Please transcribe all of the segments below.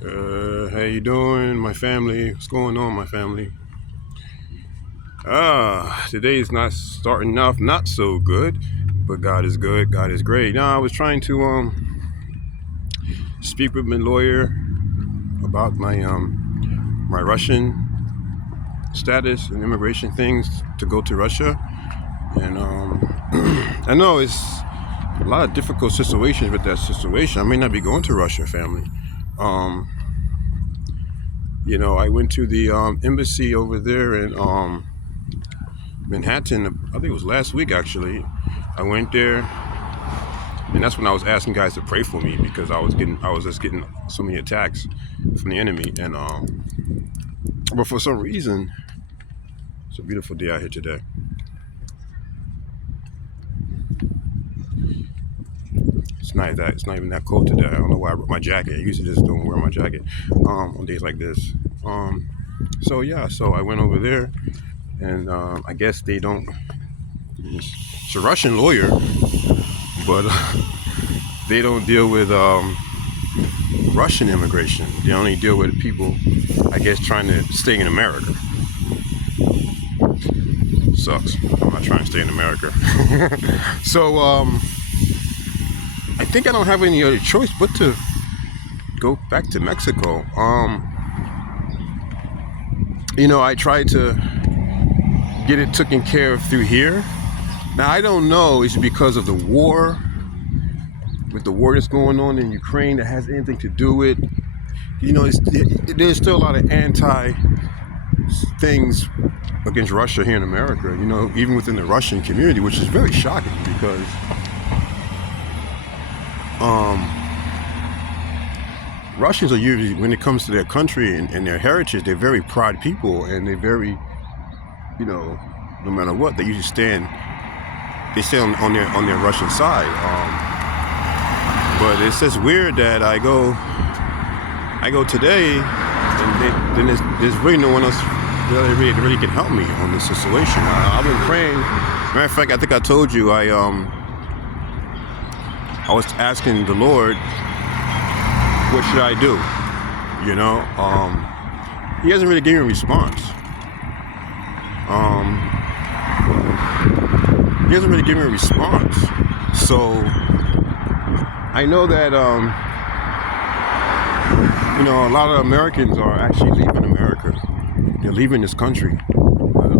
How you doing, my family? What's going on, my family? Today is not starting off not so good, but God is good. God is great. Now, I was trying to speak with my lawyer about my Russian status and immigration things to go to Russia, and I know it's a lot of difficult situations with that situation. I may not be going to Russia, family. Um, I went to the embassy over there in Manhattan. I think it was last week actually. I went there, and that's when I was asking guys to pray for me because I was just getting so many attacks from the enemy, and but for some reason, it's a beautiful day out here today. It's not even that cold today. I don't know why I brought my jacket. I usually just don't wear my jacket on days like this. So I went over there, and I guess they don't. It's a Russian lawyer, but they don't deal with Russian immigration. They only deal with people, I guess, trying to stay in America. Sucks. I'm not trying to stay in America. So I think I don't have any other choice but to go back to Mexico. I tried to get it taken care of through here. Now I don't know it's because of the war, with the war that's going on in Ukraine, that has anything to do with, there's still a lot of anti things against Russia here in America, even within the Russian community, which is very shocking because Russians are usually, when it comes to their country and their heritage, they're very proud people, and they're very, no matter what, they usually stand on their Russian side. But it's just weird that I go today, and there's really no one else that really can help me on this situation. I've been praying. Matter of fact, I think I told you I was asking the Lord, what should I do? He hasn't really given me a response. He hasn't really given me a response. So I know that a lot of Americans are actually leaving America. They're leaving this country.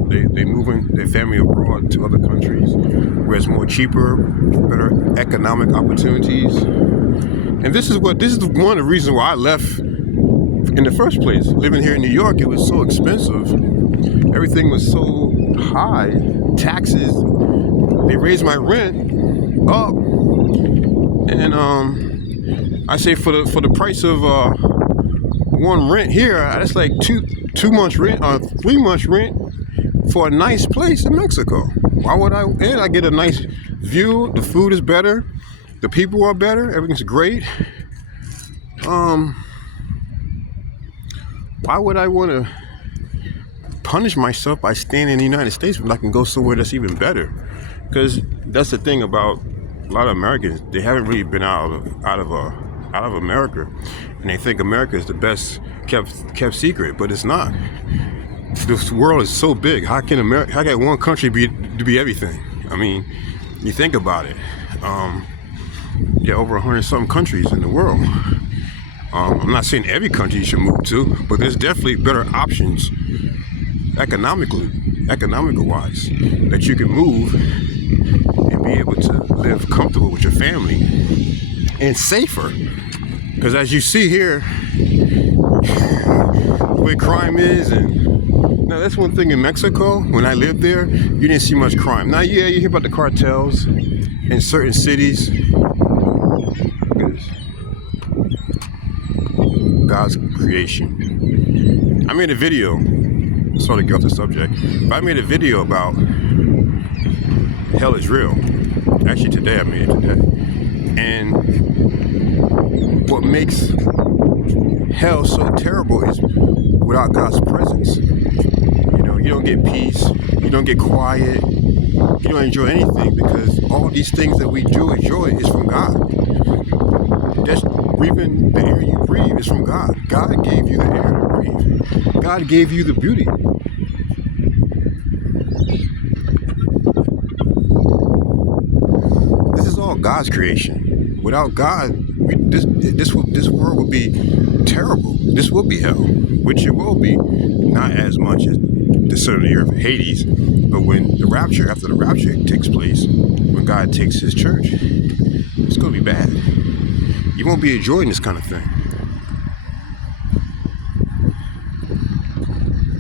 They're moving their family abroad to other countries where it's more cheaper, better economic opportunities. And this is one of the reasons why I left in the first place. Living here in New York, it was so expensive. Everything was so high. Taxes, they raised my rent up. And I say for the price of one rent here, that's like two months rent or 3 months rent for a nice place in Mexico. Why would I? And I get a nice view. The food is better. The people are better. Everything's great. Why would I want to punish myself by staying in the United States when I can go somewhere that's even better? Because that's the thing about a lot of Americans. They haven't really been out of America, and they think America is the best kept secret, but it's not. This world is so big. How can one country be everything? I mean, you think about it. Over 100-something countries in the world. I'm not saying every country you should move to, but there's definitely better options economical wise that you can move and be able to live comfortable with your family and safer. Because as you see here, the way crime is, and now that's one thing in Mexico. When I lived there, you didn't see much crime. Now, you hear about the cartels in certain cities. God's creation. I made a video, sort of get off the subject, but I made a video about hell is real. Actually, today I made it today. And what makes hell so terrible is without God's presence. You don't get peace, you don't get quiet, you don't enjoy anything, because all these things that we do enjoy is from God. breathing, the air you breathe is from God. God gave you the air to breathe. God gave you the beauty. This is all God's creation. Without God, this world would be terrible. This will be hell, which it will be, not as much as the son of the earth, Hades, but when the rapture, after the rapture takes place, when God takes his church, it's going to be bad. You won't be enjoying this kind of thing.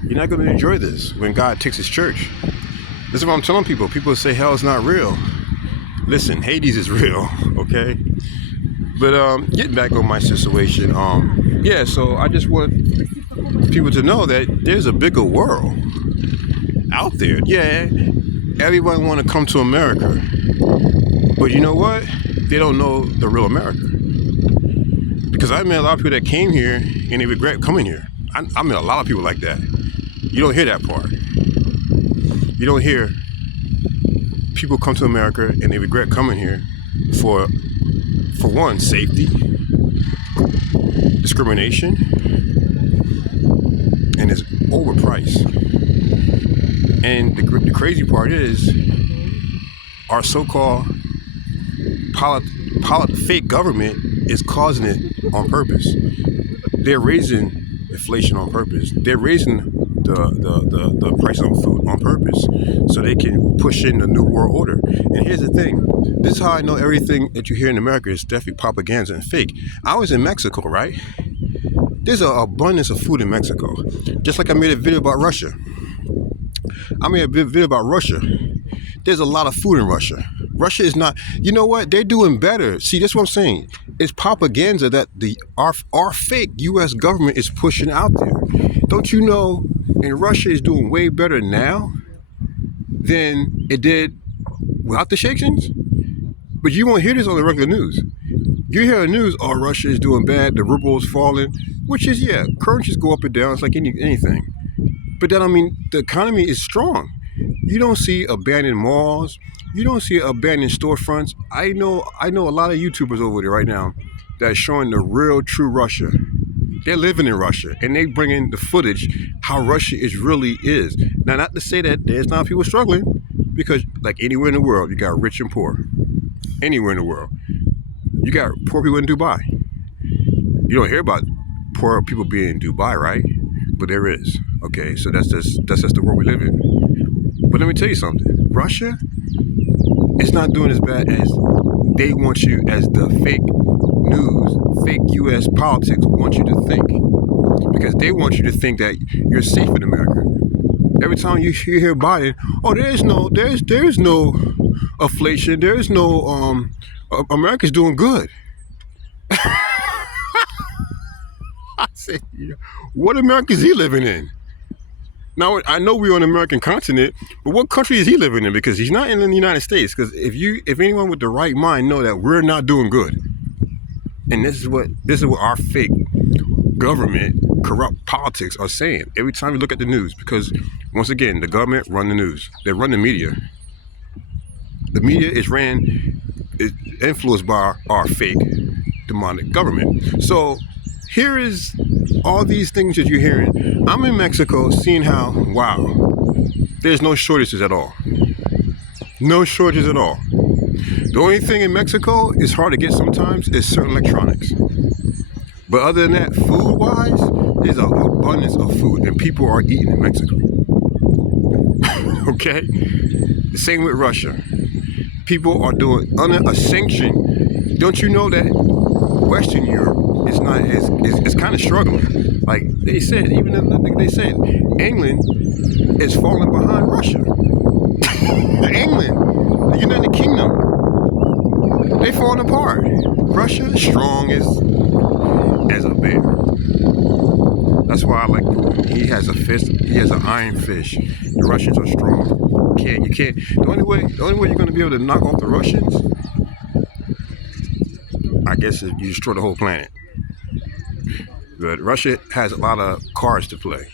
You're not going to enjoy this when God takes his church. This is what I'm telling people. People say hell is not real. Listen, Hades is real, okay? But getting back on my situation, yeah, so I just want people to know that there's a bigger world out there. Yeah, everyone want to come to America, but you know what? They don't know the real America. Because I met a lot of people that came here and they regret coming here. I met a lot of people like that. You don't hear that part. You don't hear people come to America and they regret coming here for one, safety, discrimination, and it's overpriced. And the crazy part is our so-called fake government is causing it on purpose. They're raising inflation on purpose. They're raising the price on food on purpose so they can push in the new world order. And here's the thing. This is how I know everything that you hear in America is definitely propaganda and fake. I was in Mexico, right? There's an abundance of food in Mexico. Just like I made a video about Russia. There's a lot of food in Russia. Russia is not, you know what? They're doing better. See, that's what I'm saying. It's propaganda that our fake U.S. government is pushing out there. Don't you know? And Russia is doing way better now than it did without the sanctions. But you won't hear this on the regular news. You hear the news, oh, Russia is doing bad, the ruble is falling, which is, yeah, currencies go up and down. It's like anything. But then, I mean, the economy is strong. You don't see abandoned malls. You don't see abandoned storefronts. I know a lot of YouTubers over there right now that are showing the real, true Russia. They're living in Russia, and they bring in the footage how Russia really is. Now, not to say that there's not people struggling, because like anywhere in the world, you got rich and poor. Anywhere in the world. You got poor people in Dubai. You don't hear about poor people being in Dubai, right? But there is. Okay, so that's just the world we live in. But let me tell you something. Russia is not doing as bad as they want you, as the fake news, fake U.S. politics want you to think. Because they want you to think that you're safe in America. Every time you hear Biden, oh, there's no inflation, there's no America's doing good. I say, what America is he living in? Now, I know we're on the American continent, but what country is he living in? Because he's not in the United States. Because if anyone with the right mind know that we're not doing good, and this is what our fake government, corrupt politics are saying every time you look at the news. Because once again, the government run the news. They run the media. The media is influenced by our fake demonic government. So here is all these things that you're hearing. I'm in Mexico seeing how, wow, there's no shortages at all. No shortages at all. The only thing in Mexico is hard to get sometimes is certain electronics. But other than that, food-wise, there's an abundance of food and people are eating in Mexico. Okay? The same with Russia. People are doing under a sanction. Don't you know that Western Europe is not is kind of struggling? Like they said, they said, England is falling behind Russia. England, the United Kingdom, they falling apart. Russia is strong as a bear. That's why I like Putin. He has a fist. He has an iron fist. The Russians are strong. You can't. The only way you're going to be able to knock off the Russians, I guess, is you destroy the whole planet. But Russia has a lot of cards to play.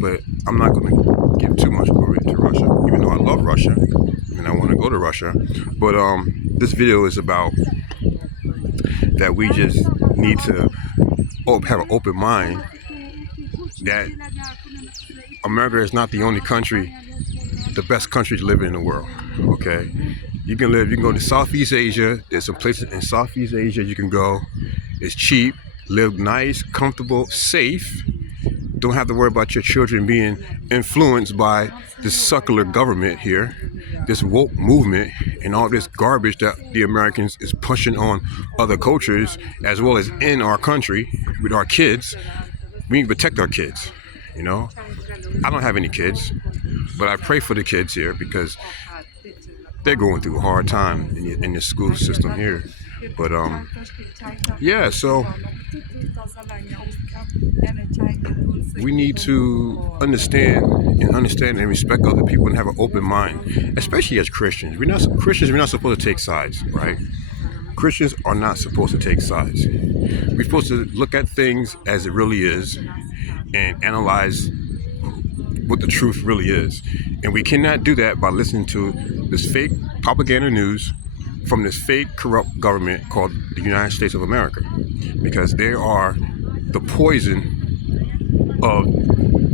But I'm not going to give too much glory to Russia, even though I love Russia and I want to go to Russia. But this video is about that we just need to have an open mind that America is not the only country, the best country to live in the world. Okay, you can go to Southeast Asia. There's some places in Southeast Asia you can go. It's cheap, live nice, comfortable, safe. Don't have to worry about your children being influenced by this secular government here, this woke movement, and all this garbage that the Americans is pushing on other cultures as well as in our country with our kids. We need to protect our kids. You know, I don't have any kids, but I pray for the kids here because they're going through a hard time in the school system here. But yeah, so we need to understand and respect other people and have an open mind, especially as Christians. We're not supposed to take sides, right? Christians are not supposed to take sides. We're supposed to look at things as it really is and analyze what the truth really is. And we cannot do that by listening to this fake propaganda news from this fake corrupt government called the United States of America, because they are the poison of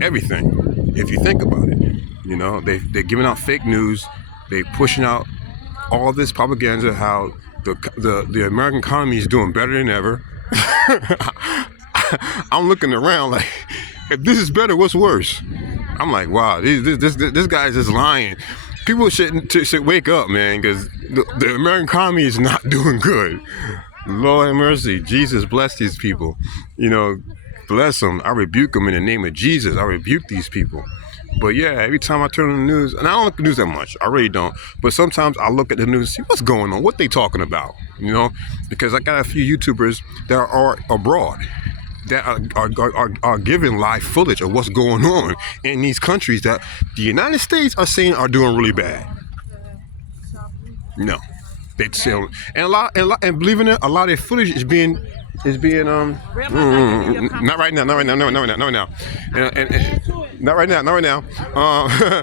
everything. If you think about it, you know, they're giving out fake news. They're pushing out all this propaganda how the American economy is doing better than ever. I'm looking around like, if this is better, what's worse? I'm like, wow, this guy's just lying. People should wake up, man, because the American economy is not doing good. Lord have mercy. Jesus bless these people. You know, bless them. I rebuke them in the name of Jesus. I rebuke these people. But yeah, every time I turn on the news, and I don't look at the news that much, I really don't. But sometimes I look at the news and see what's going on, what they talking about, you know, because I got a few YouTubers that are abroad that are giving live footage of what's going on in these countries that the United States are saying are doing really bad. No, they still, and believe it or not, a lot of their footage is being not right now, and not right now.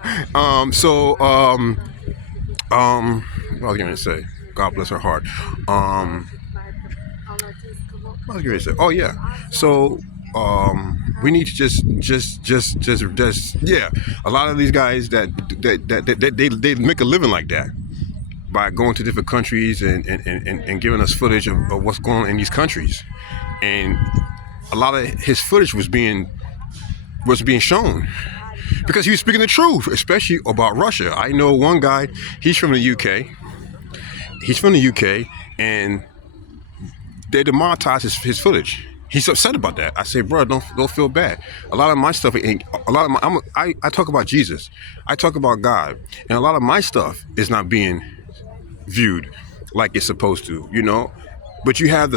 What was I gonna say? God bless her heart. What was I gonna say? Oh yeah. So we need to just yeah. A lot of these guys that they make a living like that by going to different countries and giving us footage of what's going on in these countries. And a lot of his footage was being shown because he was speaking the truth, especially about Russia. I know one guy, he's from the UK. He's from the UK, and they demonetized his footage. He's upset about that. I say, bro, don't feel bad. A lot of my stuff ain't. I talk about Jesus. I talk about God, and a lot of my stuff is not being viewed like it's supposed to, you know. But you have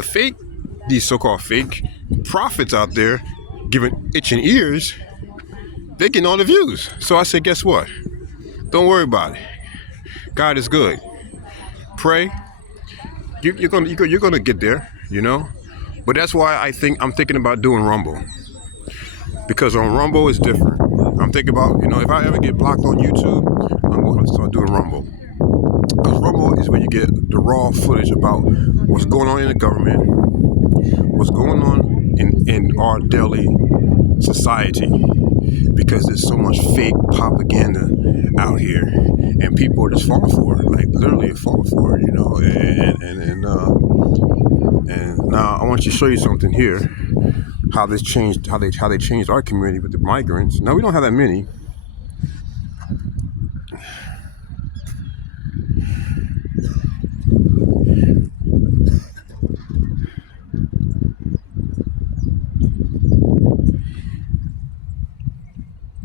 these so-called fake prophets out there giving itching ears. They getting all the views. So I say, guess what? Don't worry about it. God is good. Pray. You're gonna get there, you know. But that's why I'm thinking about doing Rumble, because on Rumble is different. I'm thinking about, you know, if I ever get blocked on YouTube, I'm going to start doing Rumble. Because Rumble is where you get the raw footage about what's going on in the government, what's going on in our daily society, because there's so much fake propaganda out here, and people are just falling for it, like literally falling for it, you know. And now I want to show you something here, how they changed our community with the migrants. Now we don't have that many.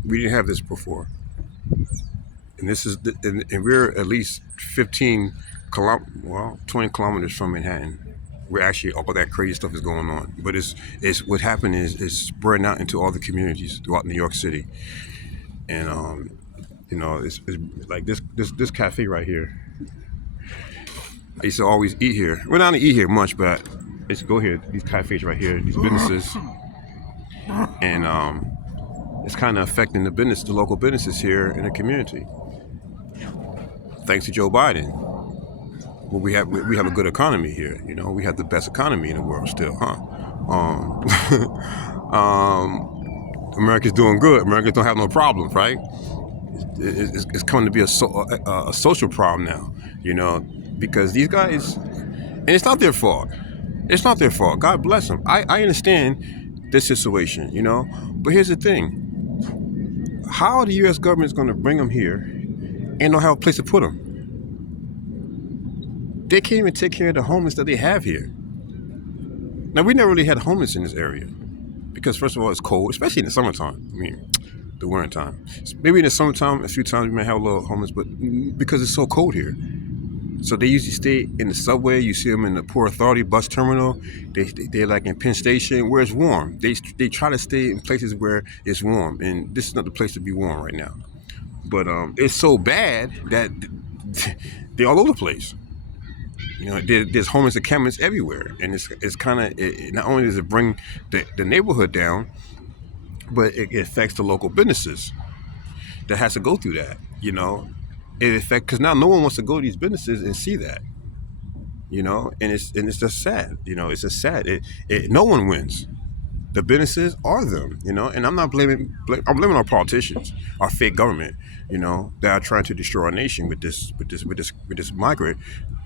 We didn't have this before, and and we're at least 20 kilometers from Manhattan. We're actually all that crazy stuff is going on, but it's what happened is it's spreading out into all the communities throughout New York City, and you know, it's like this cafe right here. I used to always eat here. Well, not to eat here much, but I used to go here. These cafes right here, these businesses, and it's kind of affecting the local businesses here in the community. Thanks to Joe Biden. Well, we have a good economy here, you know. We have the best economy in the world still, huh? Um, America's doing good. Americans don't have no problems, right? It's coming to be a social problem now, because these guys, and it's not their fault. It's not their fault. God bless them. I understand this situation, but here's the thing: how the U.S. government is going to bring them here and don't have a place to put them? They can't even take care of the homeless that they have here. Now, we never really had homeless in this area because, first of all, it's cold, especially in the summertime. I mean, the wintertime. Maybe in the summertime, a few times we may have a little homeless, but because it's so cold here. So they usually stay in the subway. You see them in the Port Authority bus terminal. They're like in Penn Station where it's warm. They try to stay in places where it's warm, and this is not the place to be warm right now. But it's so bad that they're all over the place. There's homeless encampments everywhere, and it's kind of, not only does it bring the neighborhood down, but it affects the local businesses that has to go through that. It affects, because now no one wants to go to these businesses and see that. And it's just sad. It's just sad. No one wins. The businesses are them. And I'm not blaming. I'm blaming our politicians, our fake government. That are trying to destroy our nation with this migrant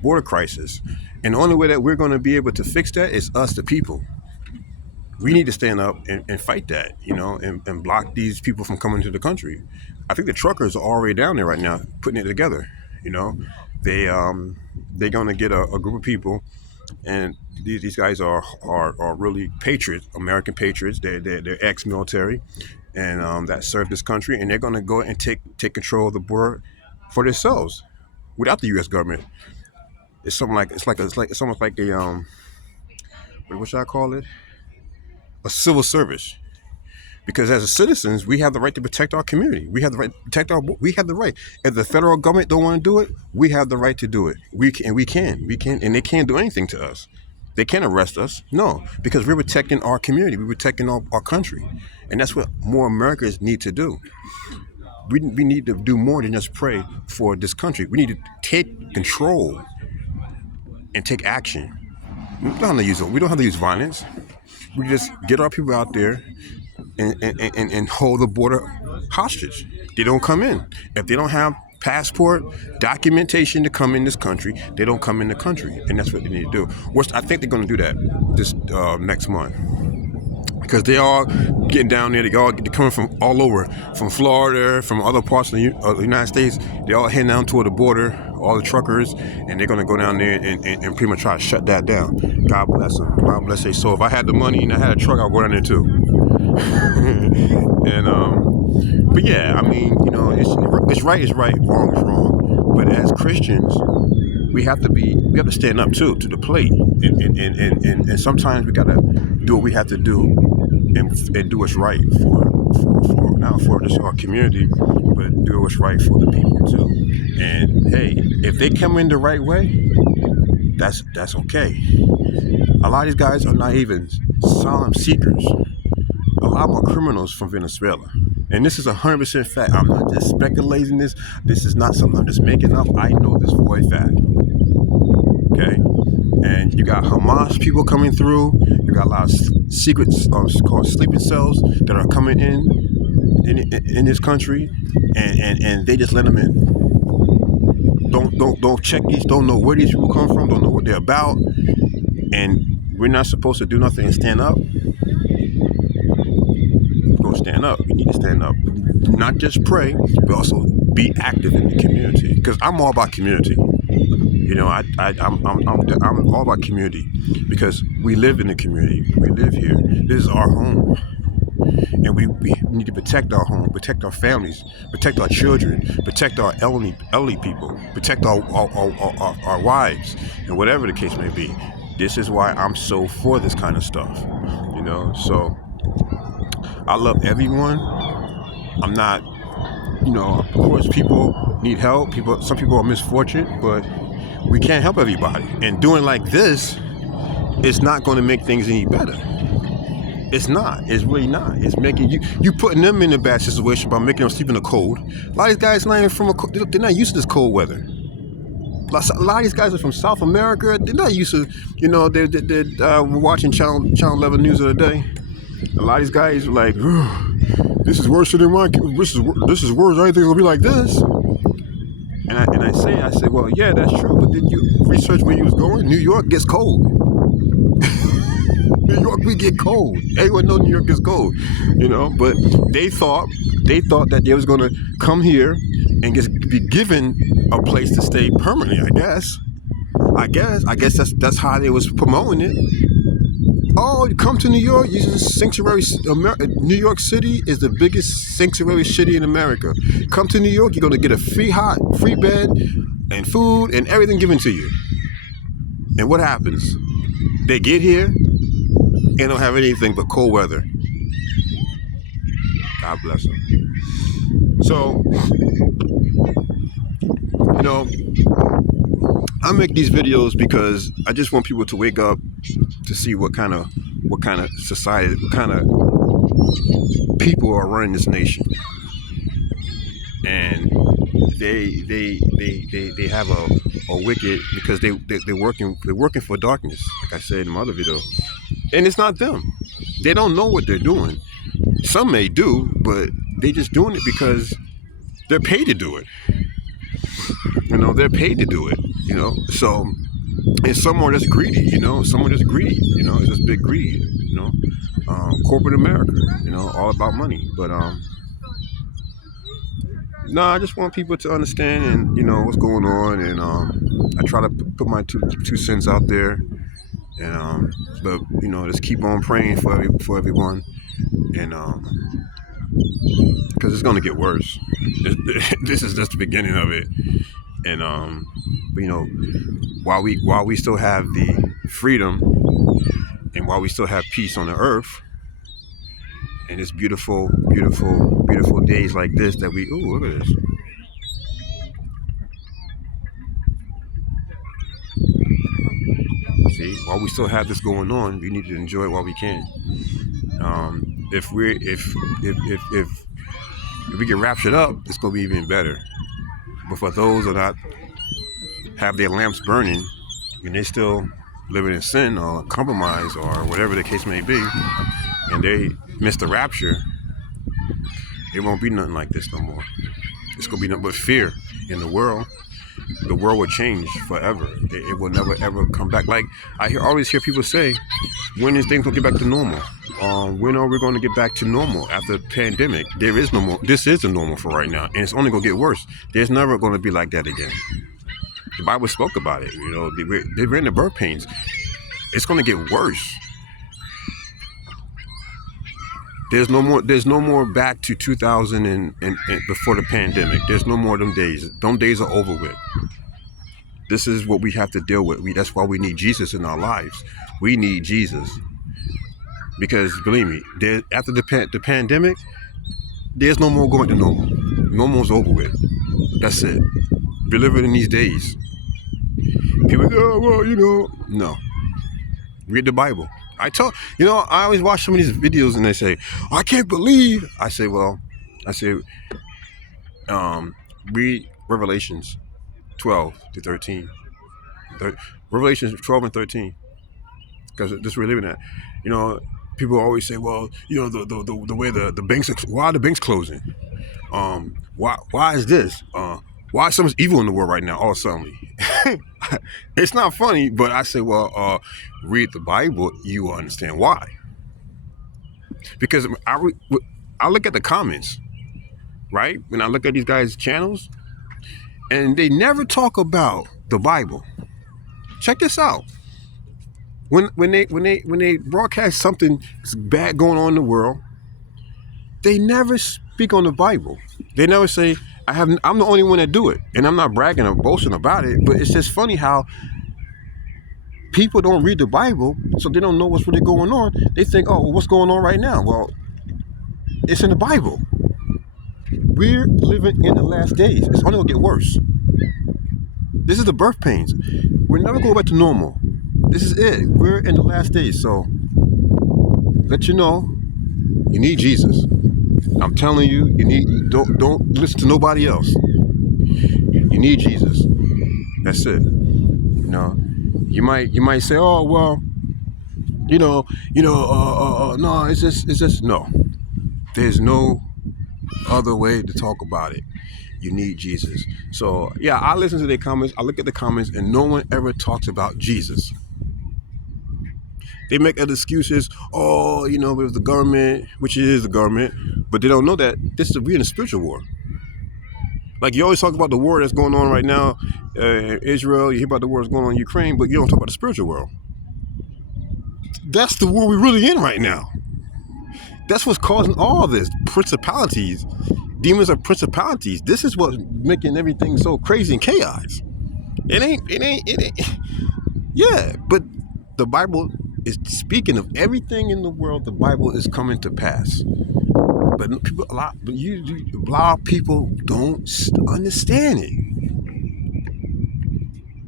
border crisis. And the only way that we're going to be able to fix that is us, the people. We need to stand up and fight that, and block these people from coming to the country. I think the truckers are already down there right now putting it together. They're going to get a group of people, and these guys are really patriots, American patriots. They're ex-military, and that served this country, and they're going to go and take control of the border for themselves without the U.S. government. It's almost like a what should I call it? A civil service. Because as citizens, we have the right to protect our community. We have the right to protect we have the right. If the federal government don't want to do it, we have the right to do it. We can, and they can't do anything to us. They can't arrest us. No, because we're protecting our community. We're protecting our country. And that's what more Americans need to do. We need to do more than just pray for this country. We need to take control and take action. We don't have to use violence. We just get our people out there and hold the border hostage. They don't come in. If they don't have passport documentation to come in this country, they don't come in the country. And that's what they need to do. I think they're going to do that this next month. Because they all getting down there. They're coming from all over, from Florida, from other parts of the United States. They're all heading down toward the border, all the truckers, and they're going to go down there and pretty much try to shut that down. God bless them. God bless their soul. If I had the money and I had a truck, I'll go down there too. But yeah, I mean, it's right is right, wrong is wrong. But as Christians, we have to stand up too to the plate, and sometimes we gotta do what we have to do and do what's right for not for just our community, but do what's right for the people too. And hey, if they come in the right way, that's okay. A lot of these guys are not even asylum seekers. A lot more criminals from Venezuela. And this is 100% fact. I'm not just speculating this. This is not something I'm just making up. I know this for a fact. Okay? And you got Hamas people coming through. You got a lot of secret called sleeping cells that are coming in this country, and they just let them in. Don't check these. Don't know where these people come from. Don't know what they're about. And we're not supposed to do nothing and stand up. Stand up. We need to stand up. Not just pray, but also be active in the community. Because I'm all about community. I'm all about community because we live in the community. We live here. This is our home, and we need to protect our home, protect our families, protect our children, protect our elderly people, protect our wives, and whatever the case may be. This is why I'm so for this kind of stuff. So. I love everyone. I'm not, of course people need help. Some people are misfortunate, but we can't help everybody. And doing like this is not going to make things any better. It's not. It's really not. It's making you putting them in a bad situation by making them sleep in the cold. A lot of these guys not even they're not used to this cold weather. A lot of these guys are from South America. They're not used to, they're watching Channel 11 News of the day. A lot of these guys are like, this is worse than mine. This is worse. I didn't think it'll be like this. And I say, well, yeah, that's true. But then you research where you was going. New York gets cold. New York, we get cold. Everyone knows New York is cold, But they thought that they was gonna come here and just be given a place to stay permanently. I guess that's how they was promoting it. Oh, you come to New York, you just sanctuary. New York City is the biggest sanctuary city in America. Come to New York, you're gonna get a free bed, and food and everything given to you. And what happens? They get here and don't have anything but cold weather. God bless them. So, I make these videos because I just want people to wake up to see what kind of society, what kind of people are running this nation, and they have a wicked, because they're working for darkness, like I said in my other video, and it's not them. They don't know what they're doing. Some may do, but they just doing it because they're paid to do it. They're paid to do it. So, and someone that's greedy. Someone that's greedy. It's just big greed. Corporate America. All about money. But no, I just want people to understand and what's going on, and I try to put my two cents out there, and but just keep on praying for everyone, and because it's gonna get worse. This is just the beginning of it, and while we still have the freedom, and while we still have peace on the earth, and it's beautiful days like this that look at this. See, while we still have this going on, we need to enjoy it while we can. If we get raptured up, it's gonna be even better. But for those that not have their lamps burning, and they still living in sin or compromise or whatever the case may be, and they miss the rapture, it won't be nothing like this no more. It's gonna be nothing but fear in the world. The world will change forever. It will never ever come back. Like I always hear people say, when is things gonna get back to normal? When are we going to get back to normal after the pandemic? There is no more. This is the normal for right now, and it's only gonna get worse. There's never gonna be like that again. The Bible spoke about it. They were in the birth pains. It's gonna get worse. There's no more back to 2000 and before the pandemic. There's no more of them days. Them days are over with. This is what we have to deal with. That's why we need Jesus in our lives. We need Jesus. Because believe me, after the pandemic, there's no more going to normal. Normal's over with. That's it. We're living in these days. People go, no. Read the Bible. I always watch some of these videos and they say, I can't believe. I say, read Revelations 12 to 13. Revelations 12 and 13. Because this is where we're living at. People always say, well, the way the banks, why are the banks closing? Why is this? Why is so much evil in the world right now? All suddenly. It's not funny, but I say, well, read the Bible, you will understand why. Because I look at the comments, right? When I look at these guys' channels, and they never talk about the Bible. Check this out. When they broadcast something bad going on in the world, they never speak on the Bible. They never say, I'm the only one that do it. And I'm not bragging or boasting about it, but it's just funny how people don't read the Bible, so they don't know what's really going on. They think, oh, well, what's going on right now? Well, it's in the Bible. We're living in the last days. It's only gonna get worse. This is the birth pains. We're never going back to normal. This is it. We're in the last days. So let you know, you need Jesus. I'm telling you, don't listen to nobody else. You need Jesus. That's it. You know, you might say, oh well, no, it's just no. There's no other way to talk about it. You need Jesus. So yeah, I listen to their comments. I look at the comments, and no one ever talks about Jesus. They make other excuses. Oh, it was the government, which it is the government, but they don't know that we're in a spiritual war. Like you always talk about the war that's going on right now, Israel. You hear about the war that's going on in Ukraine, but you don't talk about the spiritual world. That's the war we're really in right now. That's what's causing all this. Principalities, demons are principalities. This is what's making everything so crazy and chaos. It ain't. Yeah, but the Bible is speaking of everything in the world. The Bible is coming to pass. But a lot of people don't understand it.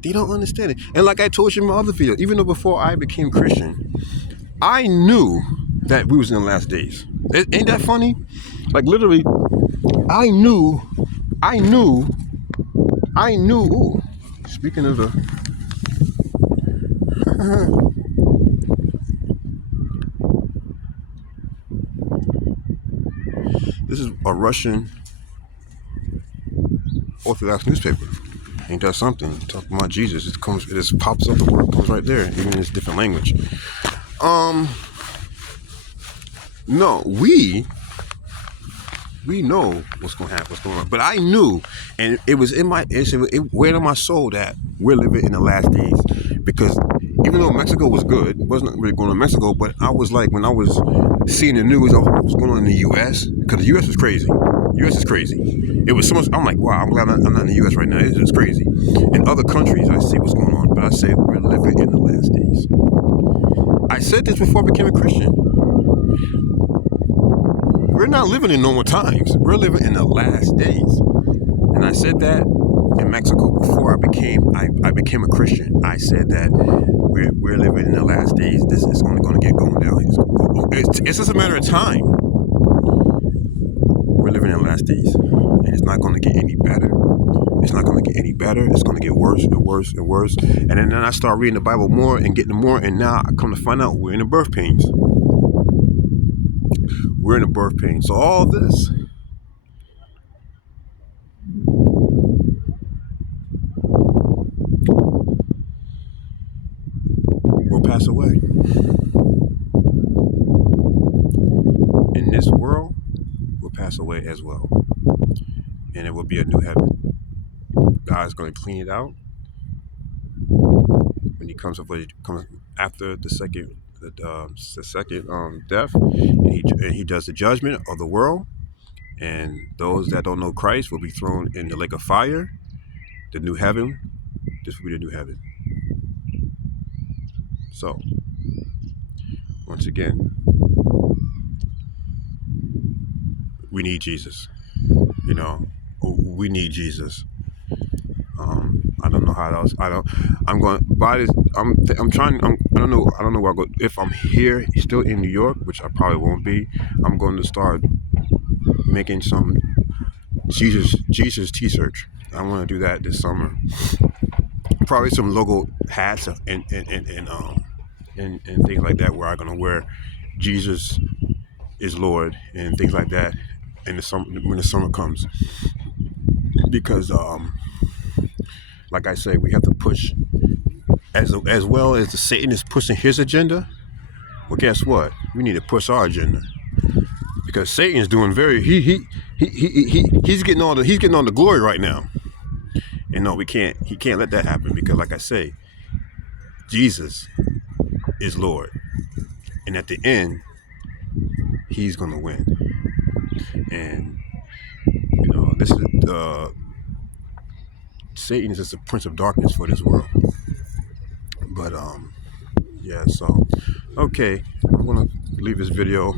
They don't understand it. And like I told you in my other video, even though before I became Christian, I knew that we was in the last days. Ain't that funny? Like literally, I knew. Ooh, speaking of the this is a Russian Orthodox newspaper. Ain't that something? Talking about Jesus, it just pops up. The word comes right there, even in its different language. No, we know what's going to happen, what's going on. But I knew, and it was it weighed on my soul that we're living in the last days. Because even though Mexico was good, it wasn't really going on in Mexico, but I was like, when I was seeing the news of what was going on in the U.S., because the U.S. was crazy. U.S. is crazy. It was so much, I'm like, wow, I'm glad I'm not in the U.S. right now. It's just crazy. In other countries, I see what's going on, but I say we're living in the last days. I said this before I became a Christian. We're not living in normal times. We're living in the last days. And I said that in Mexico before I became a Christian. I said that we're living in the last days. This is only going to get going down. It's just a matter of time. We're living in the last days. And it's not going to get any better. It's not going to get any better. It's going to get worse and worse and worse. And then I start reading the Bible more and getting more. And now I come to find out we're in the birth pains. We're in the birth pains. So all this will pass away. And this world will pass away as well. And it will be a new heaven. God's going to clean it out when he comes after the second death, and he does the judgment of the world, and those that don't know Christ will be thrown in the lake of fire. The new heaven, this will be the new heaven. So once again, we need Jesus. We need Jesus. I don't know how else. I'm going to buy this. I don't know where I go. If I'm here still in New York, which I probably won't be, I'm going to start making some Jesus t-shirts. I want to do that this summer. Probably some logo hats and things like that, where I'm going to wear Jesus is Lord and things like that in the summer, when the summer comes. Because like I say, we have to push as well as the Satan is pushing his agenda. Well, guess what? We need to push our agenda, because Satan is doing he's getting all the glory right now. And no, he can't let that happen, because like I say, Jesus is Lord, and at the end, he's gonna win. And this is Satan is just a prince of darkness for this world. But yeah, so okay, I'm gonna leave this video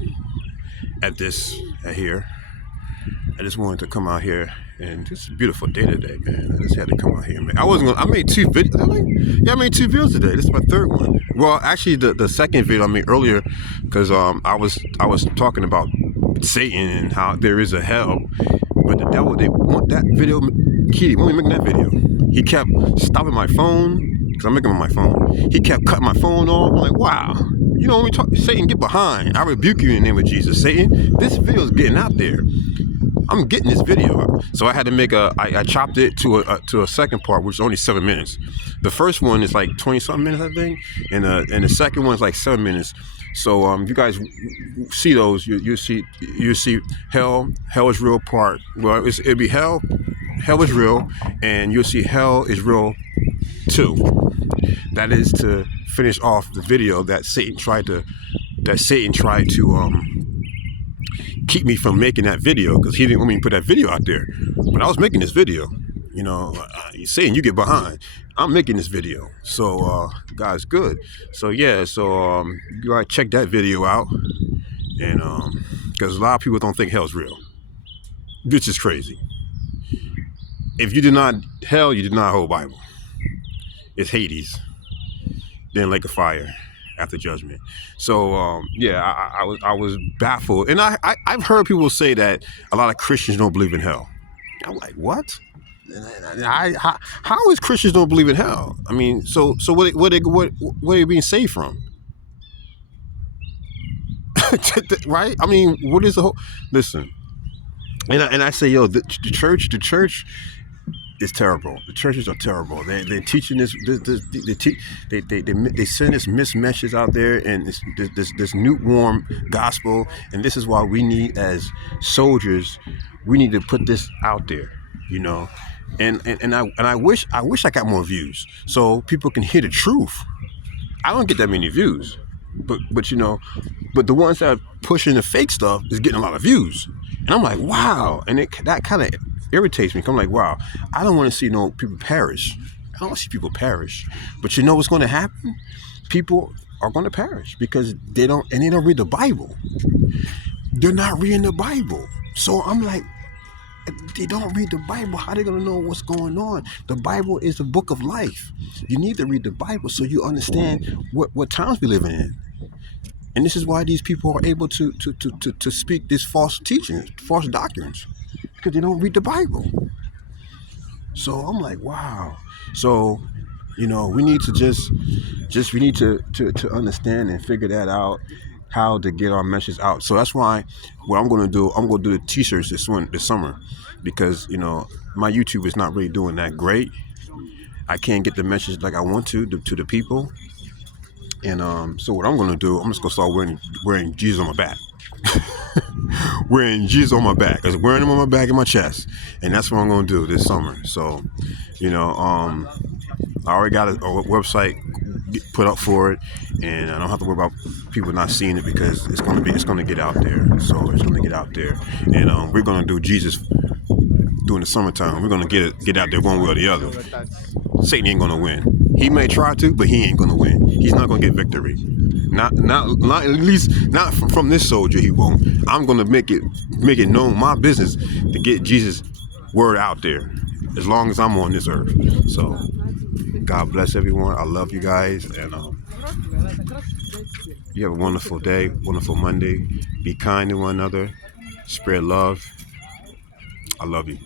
at here. I just wanted to come out here, and it's a beautiful day today, man. I just had to come out here, man. I made 2 videos. I made 2 videos today. This is my 3rd one. Well, actually, the second video I made earlier, because I was talking about Satan and how there is a hell, but the devil, they want that video. Kitty, when we making that video? He kept stopping my phone, because I'm looking on my phone. He kept cutting my phone off. I'm like, wow. You know, when we talk, Satan, get behind. I rebuke you in the name of Jesus. Satan, this video is getting out there. I'm getting this video out. So I had to make I chopped it to a second part, which is only 7 minutes. The first one is like 20-something minutes, I think. And the second one is like 7 minutes. So if you guys see those, you see hell is real part. Well, it'd be hell is real, and you'll see hell is real 2. That is to finish off the video that Satan tried to keep me from making that video, because he didn't want me to put that video out there. But I was making this video, you know, saying you get behind. I'm making this video. So God's good. So yeah, so you gotta check that video out. And because a lot of people don't think hell's real, which is crazy. If you deny hell, you deny the whole Bible. It's Hades, then lake of fire after judgment. So yeah, I was baffled, and I've heard people say that a lot of Christians don't believe in hell. I'm like, what? How is Christians don't believe in hell? I mean, so what are they being saved from? Right? I mean, what is the whole? Listen, and I say, yo, the church is terrible. The churches are terrible. They're teaching this. They send this mixed message out there, and this lukewarm gospel. And this is why we need, as soldiers, we need to put this out there, you know. And I wish I got more views so people can hear the truth. I don't get that many views, but you know, but the ones that are pushing the fake stuff is getting a lot of views. And I'm like, wow. And that kind of irritates me. I'm like, wow, I don't want to see no people perish. I don't want to see people perish. But you know what's going to happen? People are going to perish because they don't read the Bible. They're not reading the Bible. So I'm like, if they don't read the Bible, how are they going to know what's going on? The Bible is the book of life. You need to read the Bible so you understand what times we're living in. And this is why these people are able to speak these false teachings, false doctrines, because they don't read the Bible. So I'm like, wow. So, you know, we need to we need to understand and figure that out, how to get our message out. So that's why what I'm going to do the t-shirts this summer, because, you know, my YouTube is not really doing that great. I can't get the message like I want to the people. And so what I'm going to do, I'm just going to start wearing Jesus on my back. Wearing Jesus on my back. Because wearing him on my back and my chest. And that's what I'm going to do this summer. So, you know, I already got a website put up for it. And I don't have to worry about people not seeing it, because it's going to get out there. So it's going to get out there. And we're going to do Jesus during the summertime. We're going to get out there one way or the other. Satan ain't going to win. He may try to, but he ain't going to win. He's not going to get victory. Not at least not from this soldier. He won't. I'm going to make it known, my business, to get Jesus' word out there as long as I'm on this earth. So God bless everyone. I love you guys, and you have a wonderful day, wonderful Monday. Be kind to one another. Spread love. I love you.